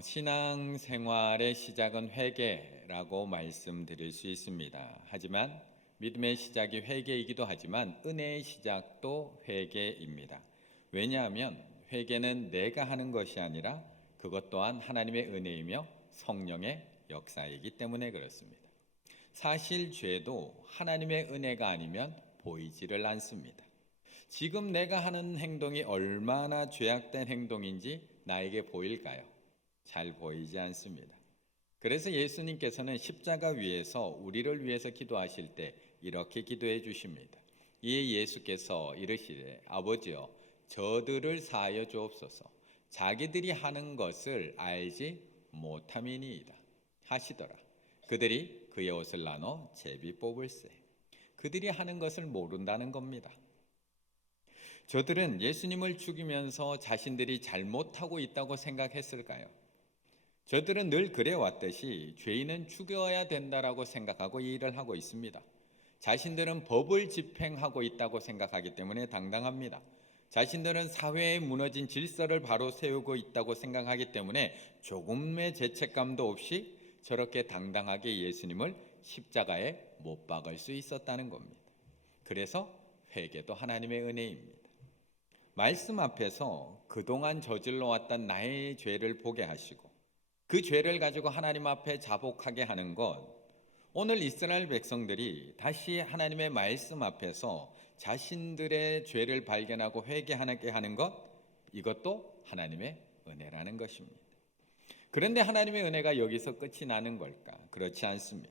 신앙생활의 시작은 회개라고 말씀드릴 수 있습니다. 하지만 믿음의 시작이 회개이기도 하지만 은혜의 시작도 회개입니다. 왜냐하면 회개는 내가 하는 것이 아니라 그것 또한 하나님의 은혜이며 성령의 역사이기 때문에 그렇습니다. 사실 죄도 하나님의 은혜가 아니면 보이지를 않습니다. 지금 내가 하는 행동이 얼마나 죄악된 행동인지 나에게 보일까요? 잘 보이지 않습니다. 그래서 예수님께서는 십자가 위에서 우리를 위해서 기도하실 때 이렇게 기도해 주십니다. 이에 예수께서 이르시되 아버지여 저들을 사하여 주옵소서 자기들이 하는 것을 알지 못함이니이다 하시더라. 그들이 그의 옷을 나눠 제비 뽑을세. 그들이 하는 것을 모른다는 겁니다. 저들은 예수님을 죽이면서 자신들이 잘못하고 있다고 생각했을까요? 저들은 늘 그래왔듯이 죄인은 죽여야 된다라고 생각하고 이 일을 하고 있습니다. 자신들은 법을 집행하고 있다고 생각하기 때문에 당당합니다. 자신들은 사회에 무너진 질서를 바로 세우고 있다고 생각하기 때문에 조금의 죄책감도 없이 저렇게 당당하게 예수님을 십자가에 못 박을 수 있었다는 겁니다. 그래서 회개도 하나님의 은혜입니다. 말씀 앞에서 그동안 저질러 왔던 나의 죄를 보게 하시고 그 죄를 가지고 하나님 앞에 자복하게 하는 것, 오늘 이스라엘 백성들이 다시 하나님의 말씀 앞에서 자신들의 죄를 발견하고 회개하게 하는 것, 이것도 하나님의 은혜라는 것입니다. 그런데 하나님의 은혜가 여기서 끝이 나는 걸까? 그렇지 않습니다.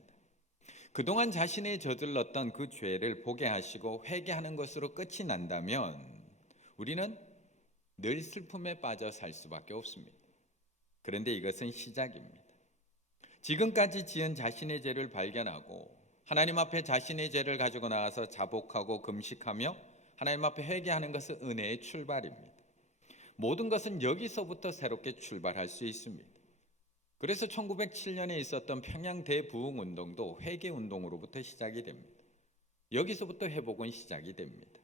그동안 자신이 저질렀던 그 죄를 보게 하시고 회개하는 것으로 끝이 난다면 우리는 늘 슬픔에 빠져 살 수밖에 없습니다. 그런데 이것은 시작입니다. 지금까지 지은 자신의 죄를 발견하고 하나님 앞에 자신의 죄를 가지고 나와서 자복하고 금식하며 하나님 앞에 회개하는 것은 은혜의 출발입니다. 모든 것은 여기서부터 새롭게 출발할 수 있습니다. 그래서 1907년에 있었던 평양 대부흥운동도 회개운동으로부터 시작이 됩니다. 여기서부터 회복은 시작이 됩니다.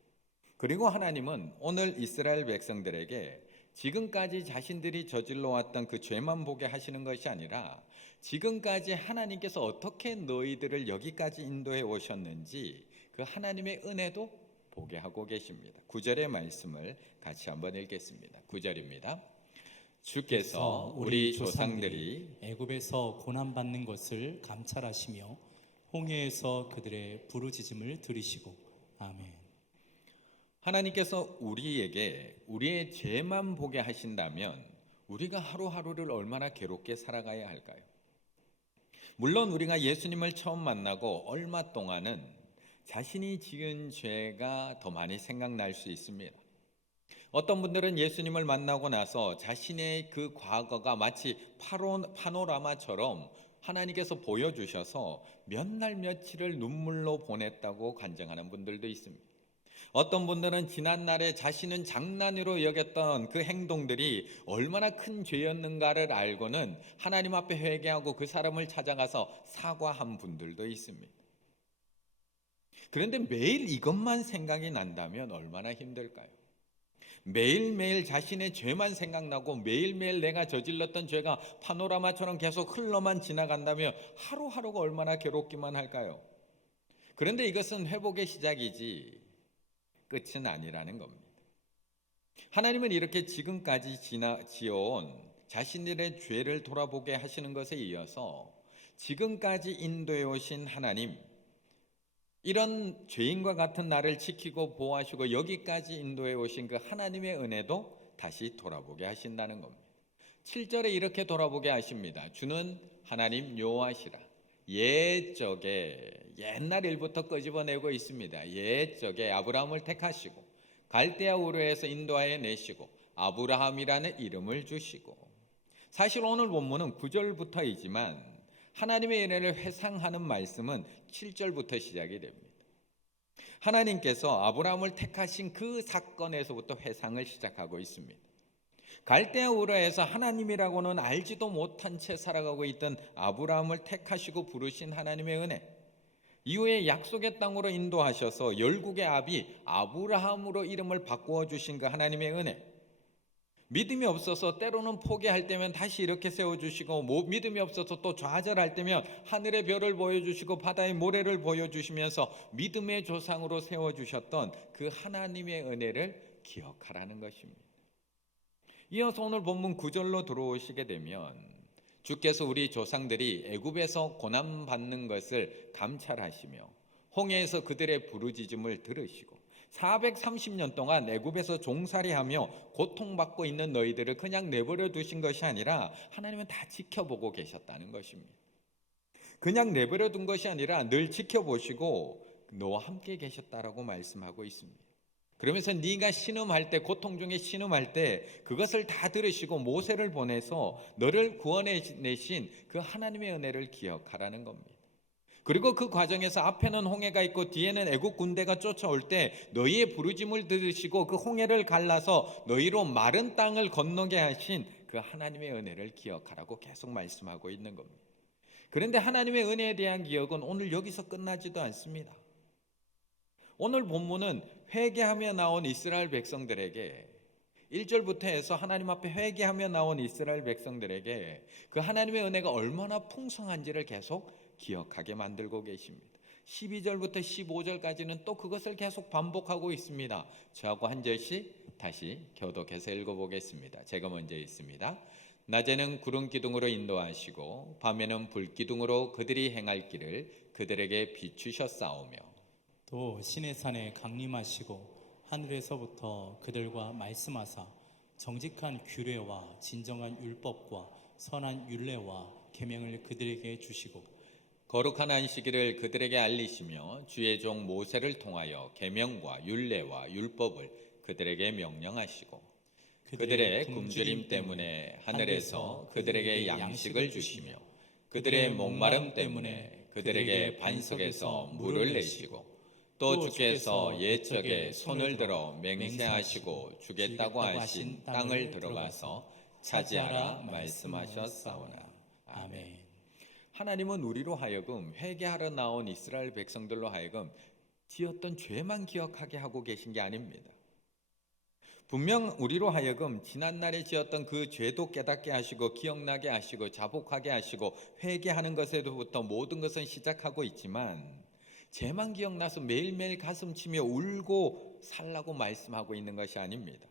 그리고 하나님은 오늘 이스라엘 백성들에게 지금까지 자신들이 저질러 왔던 그 죄만 보게 하시는 것이 아니라 지금까지 하나님께서 어떻게 너희들을 여기까지 인도해 오셨는지 그 하나님의 은혜도 보게 하고 계십니다. 9절의 말씀을 같이 한번 읽겠습니다. 9절입니다. 주께서 우리 조상들이 애굽에서 고난받는 것을 감찰하시며 홍해에서 그들의 부르짖음을 들으시고 아멘. 하나님께서 우리에게 우리의 죄만 보게 하신다면 우리가 하루하루를 얼마나 괴롭게 살아가야 할까요? 물론 우리가 예수님을 처음 만나고 얼마 동안은 자신이 지은 죄가 더 많이 생각날 수 있습니다. 어떤 분들은 예수님을 만나고 나서 자신의 그 과거가 마치 파노라마처럼 하나님께서 보여주셔서 몇 날 며칠을 눈물로 보냈다고 간증하는 분들도 있습니다. 어떤 분들은 지난날에 자신은 장난으로 여겼던 그 행동들이 얼마나 큰 죄였는가를 알고는 하나님 앞에 회개하고 그 사람을 찾아가서 사과한 분들도 있습니다. 그런데 매일 이것만 생각이 난다면 얼마나 힘들까요? 매일매일 자신의 죄만 생각나고 매일매일 내가 저질렀던 죄가 파노라마처럼 계속 흘러만 지나간다면 하루하루가 얼마나 괴롭기만 할까요? 그런데 이것은 회복의 시작이지 끝은 아니라는 겁니다. 하나님은 이렇게 지금까지 지어온 자신들의 죄를 돌아보게 하시는 것에 이어서 지금까지 인도해 오신 하나님, 이런 죄인과 같은 나를 지키고 보호하시고 여기까지 인도해 오신 그 하나님의 은혜도 다시 돌아보게 하신다는 겁니다. 7절에 이렇게 돌아보게 하십니다. 주는 하나님 여호와시라. 옛날 일부터 끄집어내고 있습니다. 옛적에 아브라함을 택하시고 갈대아 우르에서 인도하여 내시고 아브라함이라는 이름을 주시고, 사실 오늘 본문은 9절부터이지만 하나님의 은혜를 회상하는 말씀은 7절부터 시작이 됩니다. 하나님께서 아브라함을 택하신 그 사건에서부터 회상을 시작하고 있습니다. 갈대아 우르에서 하나님이라고는 알지도 못한 채 살아가고 있던 아브라함을 택하시고 부르신 하나님의 은혜, 이후에 약속의 땅으로 인도하셔서 열국의 아비 아브라함으로 이름을 바꾸어 주신 그 하나님의 은혜, 믿음이 없어서 때로는 포기할 때면 다시 이렇게 세워주시고, 믿음이 없어서 또 좌절할 때면 하늘의 별을 보여주시고 바다의 모래를 보여주시면서 믿음의 조상으로 세워주셨던 그 하나님의 은혜를 기억하라는 것입니다. 이어서 오늘 본문 9절로 들어오시게 되면, 주께서 우리 조상들이 애굽에서 고난받는 것을 감찰하시며 홍해에서 그들의 부르짖음을 들으시고 430년 동안 애굽에서 종살이하며 고통받고 있는 너희들을 그냥 내버려 두신 것이 아니라 하나님은 다 지켜보고 계셨다는 것입니다. 그냥 내버려 둔 것이 아니라 늘 지켜보시고 너와 함께 계셨다라고 말씀하고 있습니다. 그러면서 네가 신음할 때, 고통 중에 신음할 때 그것을 다 들으시고 모세를 보내서 너를 구원해내신 그 하나님의 은혜를 기억하라는 겁니다. 그리고 그 과정에서 앞에는 홍해가 있고 뒤에는 애국 군대가 쫓아올 때 너희의 부르짐을 들으시고 그 홍해를 갈라서 너희로 마른 땅을 건너게 하신 그 하나님의 은혜를 기억하라고 계속 말씀하고 있는 겁니다. 그런데 하나님의 은혜에 대한 기억은 오늘 여기서 끝나지도 않습니다. 오늘 본문은 회개하며 나온 이스라엘 백성들에게 1절부터 해서 하나님 앞에 회개하며 나온 이스라엘 백성들에게 그 하나님의 은혜가 얼마나 풍성한지를 계속 기억하게 만들고 계십니다. 12절부터 15절까지는 또 그것을 계속 반복하고 있습니다. 저하고 한 절씩 다시 교독해서 읽어보겠습니다. 제가 먼저 읽습니다. 낮에는 구름 기둥으로 인도하시고 밤에는 불 기둥으로 그들이 행할 길을 그들에게 비추셨사오며 또 시내산에 강림하시고 하늘에서부터 그들과 말씀하사 정직한 규례와 진정한 율법과 선한 율례와 계명을 그들에게 주시고 거룩한 안식일을 그들에게 알리시며 주의 종 모세를 통하여 계명과 율례와 율법을 그들에게 명령하시고 그들의 굶주림 때문에 하늘에서 그들에게 양식을 주시며 그들의 목마름 때문에 그들에게 반석에서 물을 내시고 또 주께서 옛적에 손을 들어 맹세하시고 주겠다고 하신 땅을 들어가서 차지하라 말씀하셨사오나. 아멘. 하나님은 우리로 하여금 회개하러 나온 이스라엘 백성들로 하여금 지었던 죄만 기억하게 하고 계신 게 아닙니다. 분명 우리로 하여금 지난날에 지었던 그 죄도 깨닫게 하시고 기억나게 하시고 자복하게 하시고 회개하는 것에서부터 모든 것은 시작하고 있지만 죄만 기억나서 매일매일 가슴 치며 울고 살라고 말씀하고 있는 것이 아닙니다.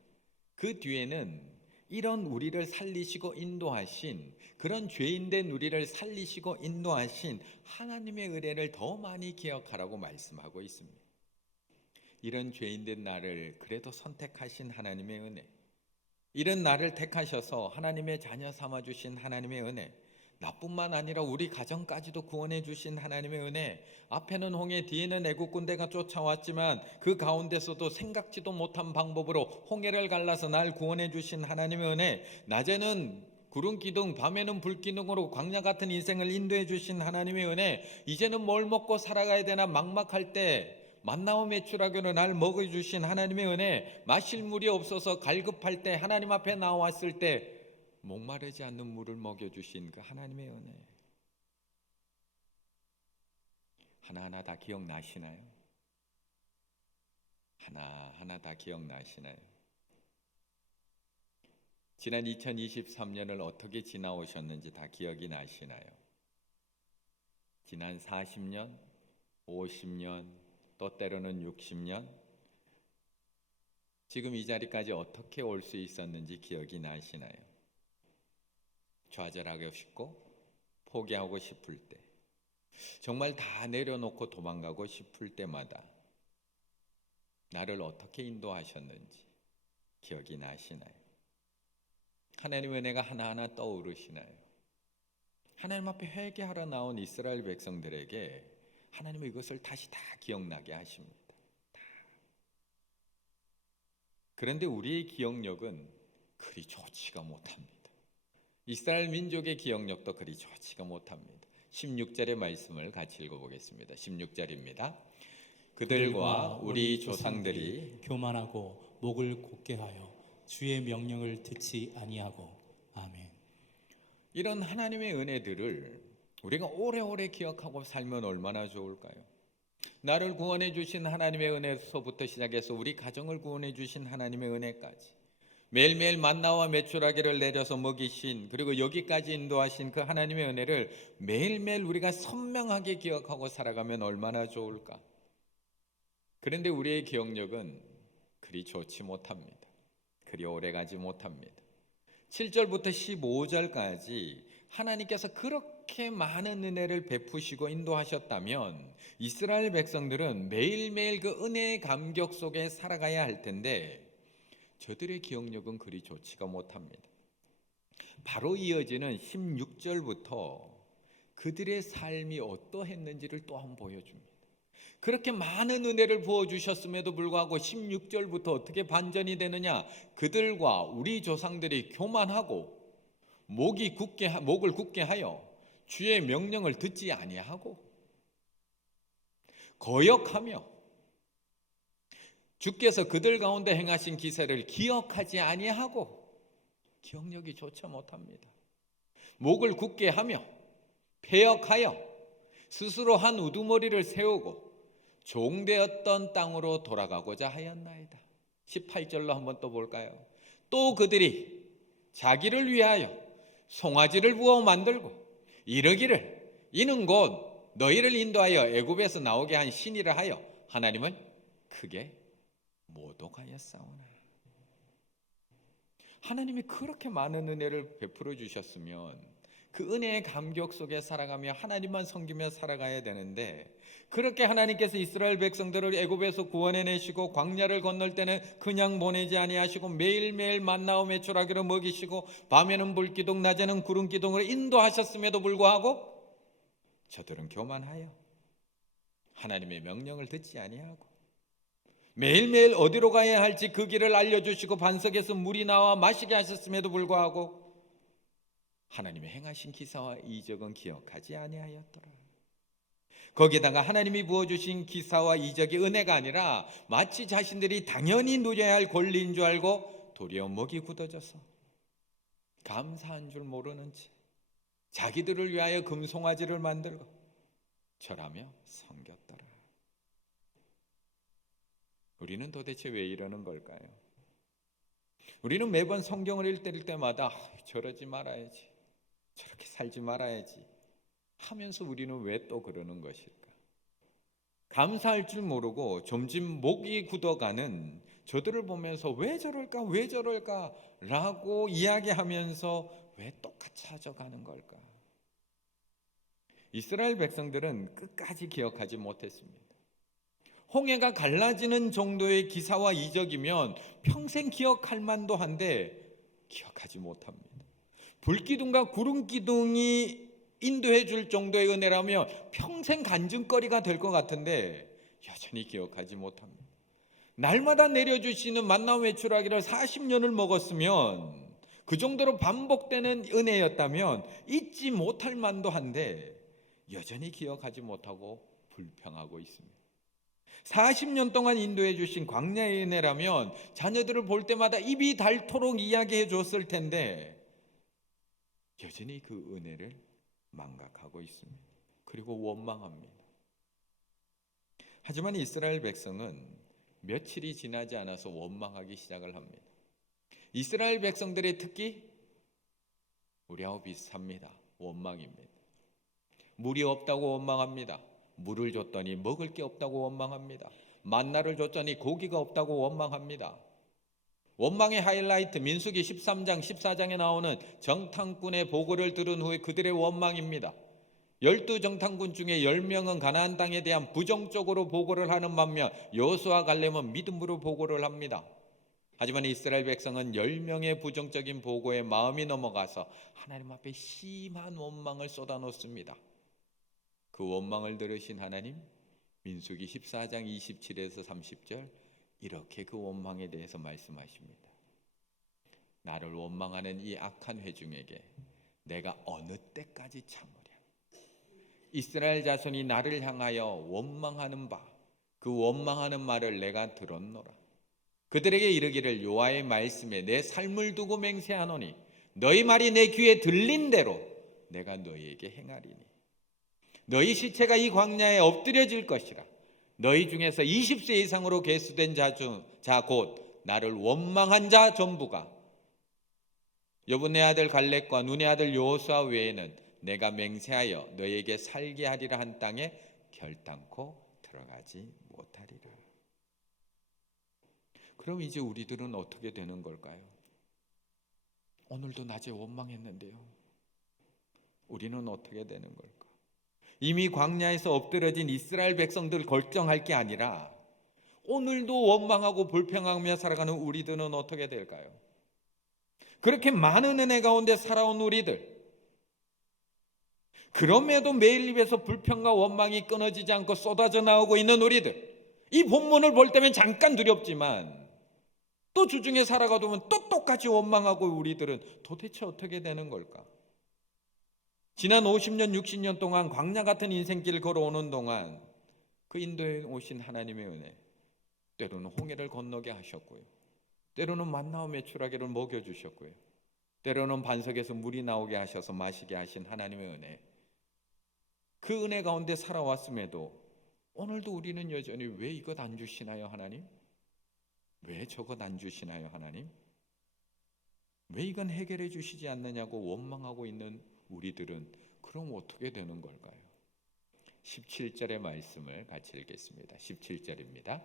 그 뒤에는 이런 우리를 살리시고 인도하신, 그런 죄인된 우리를 살리시고 인도하신 하나님의 은혜를 더 많이 기억하라고 말씀하고 있습니다. 이런 죄인된 나를 그래도 선택하신 하나님의 은혜, 이런 나를 택하셔서 하나님의 자녀 삼아주신 하나님의 은혜, 나뿐만 아니라 우리 가정까지도 구원해 주신 하나님의 은혜, 앞에는 홍해 뒤에는 애국 군대가 쫓아왔지만 그 가운데서도 생각지도 못한 방법으로 홍해를 갈라서 날 구원해 주신 하나님의 은혜, 낮에는 구름 기둥 밤에는 불 기둥으로 광야 같은 인생을 인도해 주신 하나님의 은혜, 이제는 뭘 먹고 살아가야 되나 막막할 때 만나와 메추라기로 날 먹여주신 하나님의 은혜, 마실 물이 없어서 갈급할 때 하나님 앞에 나왔을 때 목마르지 않는 물을 먹여주신 그 하나님의 은혜, 하나하나 다 기억나시나요? 하나하나 다 기억나시나요? 지난 2023년을 어떻게 지나오셨는지 다 기억이 나시나요? 지난 40년, 50년, 또 때로는 60년, 지금 이 자리까지 어떻게 올 수 있었는지 기억이 나시나요? 좌절하고 싶고 포기하고 싶을 때, 정말 다 내려놓고 도망가고 싶을 때마다 나를 어떻게 인도하셨는지 기억이 나시나요? 하나님의 은혜가 하나하나 떠오르시나요? 하나님 앞에 회개하러 나온 이스라엘 백성들에게 하나님은 이것을 다시 다 기억나게 하십니다. 다. 그런데 우리의 기억력은 그리 좋지가 못합니다. 이스라엘 민족의 기억력도 그리 좋지가 못합니다. 16절의 말씀을 같이 읽어보겠습니다. 16절입니다. 그들과 우리 조상들이 교만하고 목을 곧게 하여 주의 명령을 듣지 아니하고. 아멘. 이런 하나님의 은혜들을 우리가 오래오래 기억하고 살면 얼마나 좋을까요? 나를 구원해 주신 하나님의 은혜서부터 시작해서 우리 가정을 구원해 주신 하나님의 은혜까지, 매일매일 만나와 메추라기를 내려서 먹이신, 그리고 여기까지 인도하신 그 하나님의 은혜를 매일매일 우리가 선명하게 기억하고 살아가면 얼마나 좋을까. 그런데 우리의 기억력은 그리 좋지 못합니다. 그리 오래가지 못합니다. 7절부터 15절까지 하나님께서 그렇게 많은 은혜를 베푸시고 인도하셨다면 이스라엘 백성들은 매일매일 그 은혜의 감격 속에 살아가야 할 텐데 저들의 기억력은 그리 좋지가 못합니다. 바로 이어지는 16절부터 그들의 삶이 어떠했는지를 또 한번 보여줍니다. 그렇게 많은 은혜를 부어주셨음에도 불구하고 16절부터 어떻게 반전이 되느냐. 그들과 우리 조상들이 교만하고 목을 굳게 하여 주의 명령을 듣지 아니하고 거역하며 주께서 그들 가운데 행하신 기사를 기억하지 아니하고 기억력이 좋지 못합니다. 목을 굳게 하며 패역하여 스스로 한 우두머리를 세우고 종되었던 땅으로 돌아가고자 하였나이다. 18절로 한번 또 볼까요? 또 그들이 자기를 위하여 송아지를 부어 만들고 이르기를 이는 곧 너희를 인도하여 애굽에서 나오게 한 신이라 하여 하나님을 크게 모독하였사오나. 하나님이 그렇게 많은 은혜를 베풀어 주셨으면 그 은혜의 감격 속에 살아가며 하나님만 섬기며 살아가야 되는데, 그렇게 하나님께서 이스라엘 백성들을 애굽에서 구원해내시고 광야를 건널 때는 그냥 보내지 아니하시고 매일매일 만나와 메추라기로 먹이시고 밤에는 불기둥 낮에는 구름기둥으로 인도하셨음에도 불구하고 저들은 교만하여 하나님의 명령을 듣지 아니하고 매일매일 어디로 가야 할지 그 길을 알려주시고 반석에서 물이 나와 마시게 하셨음에도 불구하고 하나님의 행하신 기사와 이적은 기억하지 아니하였더라. 거기다가 하나님이 부어주신 기사와 이적이 은혜가 아니라 마치 자신들이 당연히 누려야 할 권리인 줄 알고 도리어 목이 굳어져서 감사한 줄 모르는 채 자기들을 위하여 금송아지를 만들고 절하며 섬겼더라. 우리는 도대체 왜 이러는 걸까요? 우리는 매번 성경을 읽을 때마다 저러지 말아야지, 저렇게 살지 말아야지 하면서 우리는 왜 또 그러는 것일까? 감사할 줄 모르고 점점 목이 굳어가는 저들을 보면서 왜 저럴까 왜 저럴까 라고 이야기하면서 왜 똑같아져가는 걸까? 이스라엘 백성들은 끝까지 기억하지 못했습니다. 홍해가 갈라지는 정도의 기사와 이적이면 평생 기억할 만도 한데 기억하지 못합니다. 불기둥과 구름기둥이 인도해 줄 정도의 은혜라면 평생 간증거리가 될 것 같은데 여전히 기억하지 못합니다. 날마다 내려주시는 만나 메추라기를 40년을 먹었으면 그 정도로 반복되는 은혜였다면 잊지 못할 만도 한데 여전히 기억하지 못하고 불평하고 있습니다. 40년 동안 인도해 주신 광야의 은혜라면 자녀들을 볼 때마다 입이 닳도록 이야기해 줬을 텐데 여전히 그 은혜를 망각하고 있습니다. 그리고 원망합니다. 하지만 이스라엘 백성은 며칠이 지나지 않아서 원망하기 시작을 합니다. 이스라엘 백성들의 특기 우리하고 비슷합니다. 원망입니다. 물이 없다고 원망합니다. 물을 줬더니 먹을 게 없다고 원망합니다. 만나를 줬더니 고기가 없다고 원망합니다. 원망의 하이라이트 민수기 13장 14장에 나오는 정탐꾼의 보고를 들은 후에 그들의 원망입니다. 12정탐꾼 중에 10명은 가나안 땅에 대한 부정적으로 보고를 하는 반면 여호수아 갈렙은 믿음으로 보고를 합니다. 하지만 이스라엘 백성은 10명의 부정적인 보고에 마음이 넘어가서 하나님 앞에 심한 원망을 쏟아놓습니다. 그 원망을 들으신 하나님, 민수기 14장 27에서 30절 이렇게 그 원망에 대해서 말씀하십니다. 나를 원망하는 이 악한 회중에게 내가 어느 때까지 참으랴. 이스라엘 자손이 나를 향하여 원망하는 바, 그 원망하는 말을 내가 들었노라. 그들에게 이르기를 여호와의 말씀에 내 삶을 두고 맹세하노니 너희 말이 내 귀에 들린 대로 내가 너희에게 행하리니 너희 시체가 이 광야에 엎드려질 것이라. 너희 중에서 20세 이상으로 계수된 자 곧 나를 원망한 자 전부가 여분네 아들 갈렙과 눈의 아들 여호수아 외에는 내가 맹세하여 너에게 살게 하리라 한 땅에 결단코 들어가지 못하리라. 그럼 이제 우리들은 어떻게 되는 걸까요? 오늘도 낮에 원망했는데요. 우리는 어떻게 되는 걸까? 이미 광야에서 엎드러진 이스라엘 백성들 걱정할 게 아니라 오늘도 원망하고 불평하며 살아가는 우리들은 어떻게 될까요? 그렇게 많은 은혜 가운데 살아온 우리들, 그럼에도 매일 입에서 불평과 원망이 끊어지지 않고 쏟아져 나오고 있는 우리들, 이 본문을 볼 때면 잠깐 두렵지만 또 주중에 살아가다 보면 또 똑같이 원망하고 우리들은 도대체 어떻게 되는 걸까? 지난 50년, 60년 동안 광야 같은 인생길을 걸어오는 동안 그 인도에 오신 하나님의 은혜, 때로는 홍해를 건너게 하셨고요, 때로는 만나와 메추라기를 먹여주셨고요, 때로는 반석에서 물이 나오게 하셔서 마시게 하신 하나님의 은혜, 그 은혜 가운데 살아왔음에도 오늘도 우리는 여전히 왜 이것 안 주시나요 하나님? 왜 저것 안 주시나요 하나님? 왜 이건 해결해 주시지 않느냐고 원망하고 있는 우리들은 그럼 어떻게 되는 걸까요? 17절의 말씀을 같이 읽겠습니다. 17절입니다.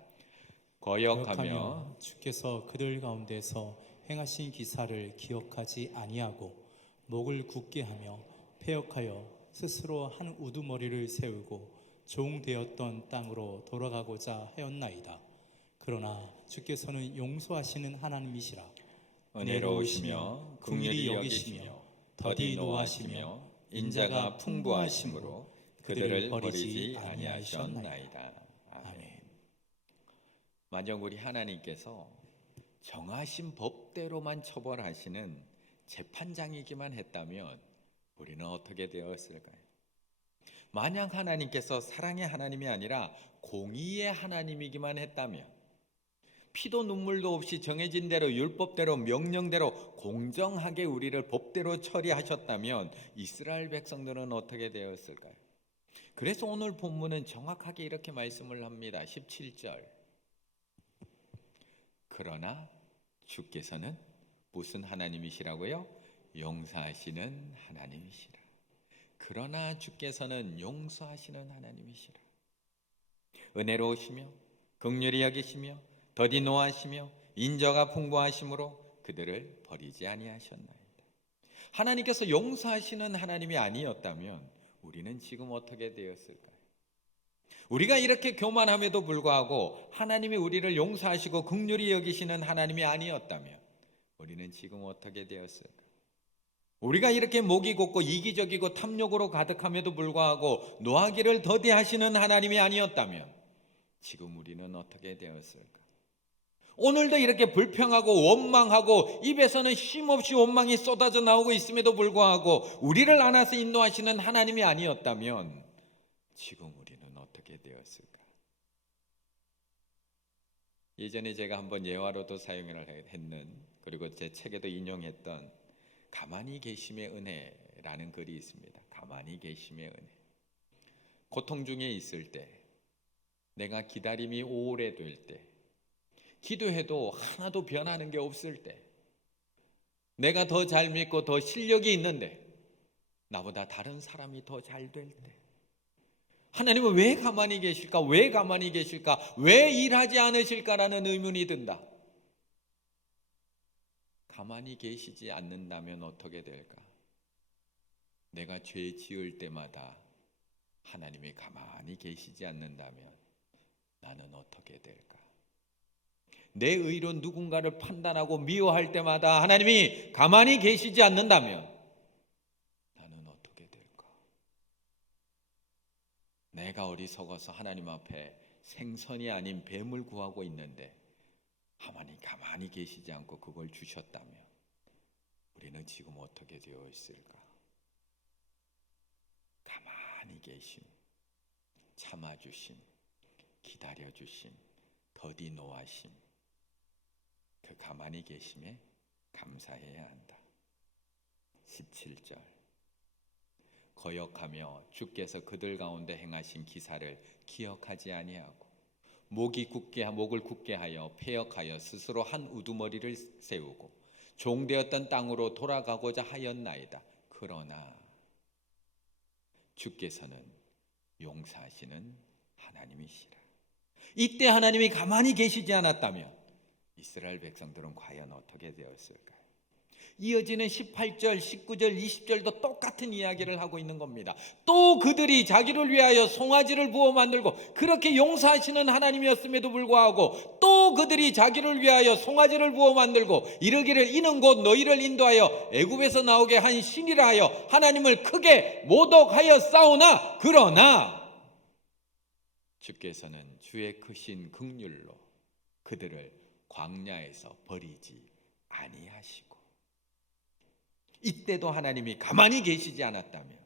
거역하며 주께서 그들 가운데서 행하신 기사를 기억하지 아니하고 목을 굳게 하며 패역하여 스스로 한 우두머리를 세우고 종되었던 땅으로 돌아가고자 하였나이다. 그러나 주께서는 용서하시는 하나님이시라. 은혜로우시며 긍휼히 여기시며 더디 노하시며 인자가 풍부하심으로 그들을 버리지 아니하셨나이다. 아멘. 만약 우리 하나님께서 정하신 법대로만 처벌하시는 재판장이기만 했다면 우리는 어떻게 되었을까요? 만약 하나님께서 사랑의 하나님이 아니라 공의의 하나님이기만 했다면, 피도 눈물도 없이 정해진 대로 율법대로 명령대로 공정하게 우리를 법대로 처리하셨다면 이스라엘 백성들은 어떻게 되었을까요? 그래서 오늘 본문은 정확하게 이렇게 말씀을 합니다. 17절. 그러나 주께서는 무슨 하나님이시라고요? 용서하시는 하나님이시라. 그러나 주께서는 용서하시는 하나님이시라. 은혜로우시며 긍휼히 여기시며 더디 노하시며 인자가 풍부하심으로 그들을 버리지 아니하셨나이다. 하나님께서 용서하시는 하나님이 아니었다면 우리는 지금 어떻게 되었을까요? 우리가 이렇게 교만함에도 불구하고 하나님이 우리를 용서하시고 긍휼히 여기시는 하나님이 아니었다면 우리는 지금 어떻게 되었을까? 우리가 이렇게 목이 곧고 이기적이고 탐욕으로 가득함에도 불구하고 노하기를 더디하시는 하나님이 아니었다면 지금 우리는 어떻게 되었을까? 오늘도 이렇게 불평하고 원망하고 입에서는 쉼없이 원망이 쏟아져 나오고 있음에도 불구하고 우리를 안아서 인도하시는 하나님이 아니었다면 지금 우리는 어떻게 되었을까? 예전에 제가 한번 예화로도 사용을 했는, 그리고 제 책에도 인용했던 가만히 계심의 은혜라는 글이 있습니다. 가만히 계심의 은혜. 고통 중에 있을 때, 내가 기다림이 오래될 때, 기도해도 하나도 변하는 게 없을 때, 내가 더 잘 믿고 더 실력이 있는데 나보다 다른 사람이 더 잘 될 때, 하나님은 왜 가만히 계실까? 왜 가만히 계실까? 왜 일하지 않으실까라는 의문이 든다. 가만히 계시지 않는다면 어떻게 될까? 내가 죄 지을 때마다 하나님이 가만히 계시지 않는다면 나는 어떻게 될까? 내 의로 누군가를 판단하고 미워할 때마다 하나님이 가만히 계시지 않는다면 나는 어떻게 될까? 내가 어리석어서 하나님 앞에 생선이 아닌 뱀을 구하고 있는데 하나님 가만히 계시지 않고 그걸 주셨다면 우리는 지금 어떻게 되어 있을까? 가만히 계심, 참아주심, 기다려주심, 더디 노하심, 그 가만히 계심에 감사해야 한다. 17절. 거역하며 주께서 그들 가운데 행하신 기사를 기억하지 아니하고 목을 굳게 하여 패역하여 스스로 한 우두머리를 세우고 종되었던 땅으로 돌아가고자 하였나이다. 그러나 주께서는 용서하시는 하나님이시라. 이때 하나님이 가만히 계시지 않았다면 이스라엘 백성들은 과연 어떻게 되었을까요? 이어지는 18절, 19절, 20절도 똑같은 이야기를 하고 있는 겁니다. 또 그들이 자기를 위하여 송아지를 부어 만들고, 그렇게 용서하시는 하나님이었음에도 불구하고 또 그들이 자기를 위하여 송아지를 부어 만들고 이르기를 이는 곧 너희를 인도하여 애굽에서 나오게 한 신이라 하여 하나님을 크게 모독하여 싸우나, 그러나 주께서는 주의 크신 긍휼로 그들을 광야에서 버리지 아니하시고, 이때도 하나님이 가만히 계시지 않았다면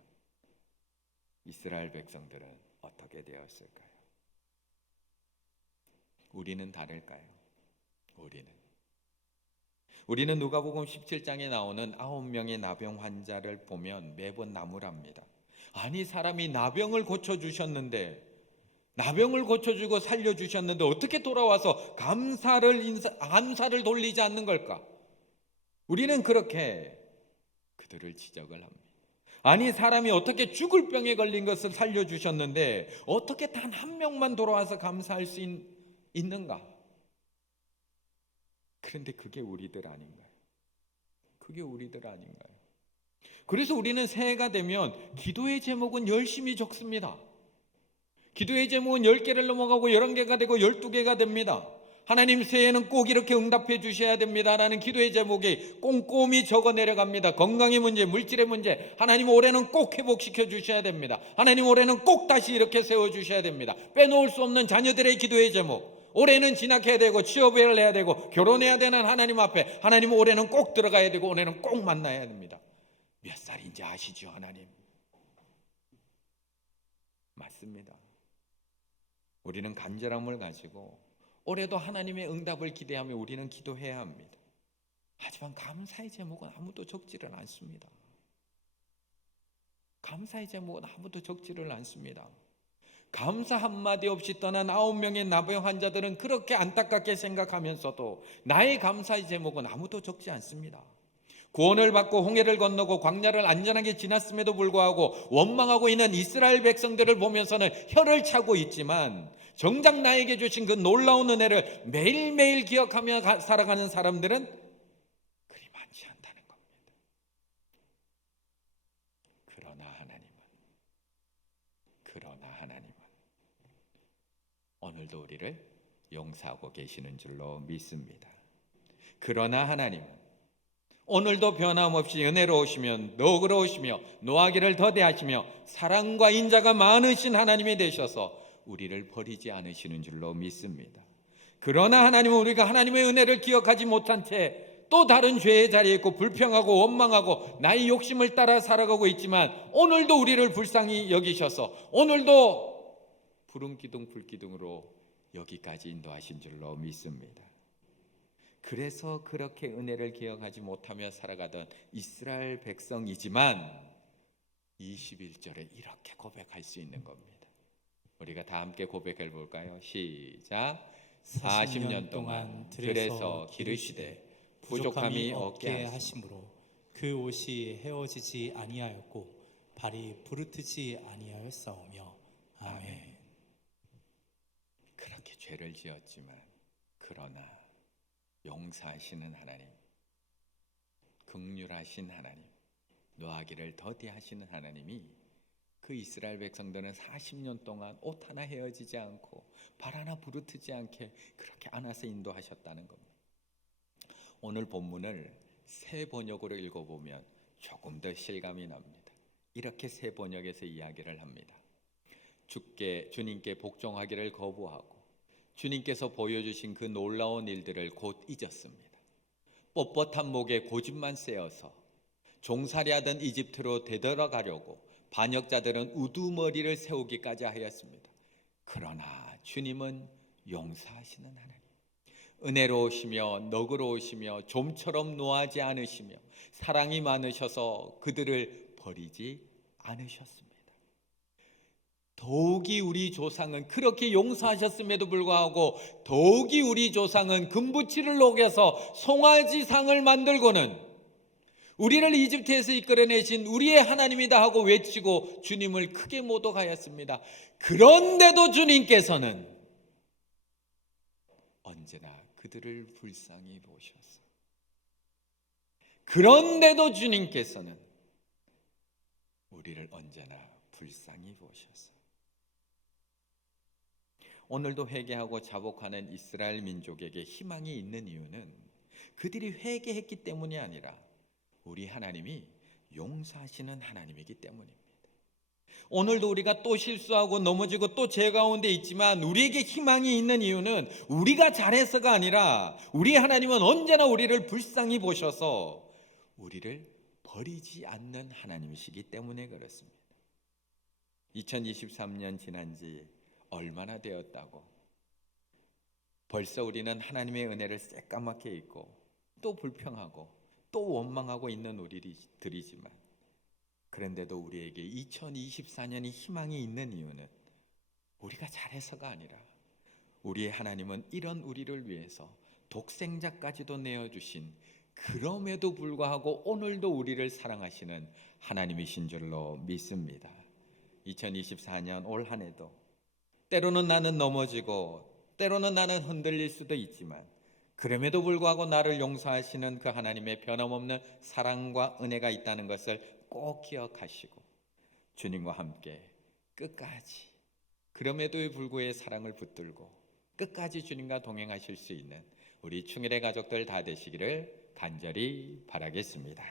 이스라엘 백성들은 어떻게 되었을까요? 우리는 다를까요? 우리는 누가복음 17장에 나오는 9명의 나병 환자를 보면 매번 나무랍니다. 아니, 사람이 나병을 고쳐주셨는데, 나병을 고쳐주고 살려주셨는데 어떻게 돌아와서 감사를 돌리지 않는 걸까? 우리는 그렇게 그들을 지적을 합니다. 아니, 사람이 어떻게 죽을 병에 걸린 것을 살려주셨는데 어떻게 단 한 명만 돌아와서 감사할 수 있는가? 그런데 그게 우리들 아닌가요? 그래서 우리는 새해가 되면 기도의 제목은 열심히 적습니다. 기도의 제목은 10개를 넘어가고 11개가 되고 12개가 됩니다. 하나님, 새해에는 꼭 이렇게 응답해 주셔야 됩니다라는 기도의 제목이 꼼꼼히 적어 내려갑니다. 건강의 문제, 물질의 문제, 하나님 올해는 꼭 회복시켜 주셔야 됩니다. 하나님, 올해는 꼭 다시 이렇게 세워 주셔야 됩니다. 빼놓을 수 없는 자녀들의 기도의 제목, 올해는 진학해야 되고 취업을 해야 되고 결혼해야 되는 하나님 앞에, 하나님 올해는 꼭 들어가야 되고 올해는 꼭 만나야 됩니다. 몇 살인지 아시죠, 하나님? 맞습니다. 우리는 간절함을 가지고 올해도 하나님의 응답을 기대하며 우리는 기도해야 합니다. 하지만 감사의 제목은 아무도 적지를 않습니다. 감사 한마디 없이 떠난 9명의 나병 환자들은 그렇게 안타깝게 생각하면서도 나의 감사의 제목은 아무도 적지 않습니다. 구원을 받고 홍해를 건너고 광야를 안전하게 지났음에도 불구하고 원망하고 있는 이스라엘 백성들을 보면서는 혀를 차고 있지만, 정작 나에게 주신 그 놀라운 은혜를 매일매일 기억하며 살아가는 사람들은 그리 많지 않다는 겁니다. 그러나 하나님은 오늘도 우리를 용서하고 계시는 줄로 믿습니다. 그러나 하나님은 오늘도 변함없이 은혜로우시며 너그러우시며 노하기를 더디하시며 사랑과 인자가 많으신 하나님이 되셔서 우리를 버리지 않으시는 줄로 믿습니다. 그러나 하나님은 우리가 하나님의 은혜를 기억하지 못한 채 또 다른 죄의 자리에 있고 불평하고 원망하고 나의 욕심을 따라 살아가고 있지만, 오늘도 우리를 불쌍히 여기셔서 오늘도 푸른 기둥 불기둥으로 여기까지 인도하신 줄로 믿습니다. 그래서 그렇게 은혜를 기억하지 못하며 살아가던 이스라엘 백성이지만 21절에 이렇게 고백할 수 있는 겁니다. 우리가 다 함께 고백해 볼까요? 시작. 40년 동안 들에서 기르시되 부족함이 없게 하심으로 그 옷이 헤어지지 아니하였고 발이 부르트지 아니하였사오며. 아멘. 그렇게 죄를 지었지만 그러나 용서하시는 하나님, 긍휼하신 하나님, 노하기를 더디하시는 하나님이 그 이스라엘 백성들은 40년 동안 옷 하나 헤어지지 않고 발 하나 부르트지 않게 그렇게 안아서 인도하셨다는 겁니다. 오늘 본문을 새 번역으로 읽어보면 조금 더 실감이 납니다. 이렇게 새 번역에서 이야기를 합니다. 주님께 복종하기를 거부하고 주님께서 보여주신 그 놀라운 일들을 곧 잊었습니다. 뻣뻣한 목에 고집만 세어서 종살이하던 이집트로 되돌아가려고 반역자들은 우두머리를 세우기까지 하였습니다. 그러나 주님은 용서하시는 하나님, 은혜로우시며 너그러우시며 좀처럼 노하지 않으시며 사랑이 많으셔서 그들을 버리지 않으셨습니다. 더욱이 우리 조상은 그렇게 용서하셨음에도 불구하고 더욱이 우리 조상은 금부치를 녹여서 송아지상을 만들고는 우리를 이집트에서 이끌어내신 우리의 하나님이다 하고 외치고 주님을 크게 모독하였습니다. 그런데도 주님께서는 언제나 그들을 불쌍히 보셔서, 그런데도 주님께서는 우리를 언제나 불쌍히 보셔서, 오늘도 회개하고 자복하는 이스라엘 민족에게 희망이 있는 이유는 그들이 회개했기 때문이 아니라 우리 하나님이 용서하시는 하나님이기 때문입니다. 오늘도 우리가 또 실수하고 넘어지고 또 죄 가운데 있지만 우리에게 희망이 있는 이유는 우리가 잘해서가 아니라 우리 하나님은 언제나 우리를 불쌍히 보셔서 우리를 버리지 않는 하나님이시기 때문에 그렇습니다. 2023년 지난 지 얼마나 되었다고 벌써 우리는 하나님의 은혜를 새까맣게 잊고 또 불평하고 또 원망하고 있는 우리들이지만, 그런데도 우리에게 2024년이 희망이 있는 이유는 우리가 잘해서가 아니라 우리의 하나님은 이런 우리를 위해서 독생자까지도 내어주신, 그럼에도 불구하고 오늘도 우리를 사랑하시는 하나님이신 줄로 믿습니다. 2024년 올 한 해도 때로는 나는 넘어지고 때로는 나는 흔들릴 수도 있지만 그럼에도 불구하고 나를 용서하시는 그 하나님의 변함없는 사랑과 은혜가 있다는 것을 꼭 기억하시고 주님과 함께 끝까지, 그럼에도 불구하고 사랑을 붙들고 끝까지 주님과 동행하실 수 있는 우리 충일의 가족들 다 되시기를 간절히 바라겠습니다.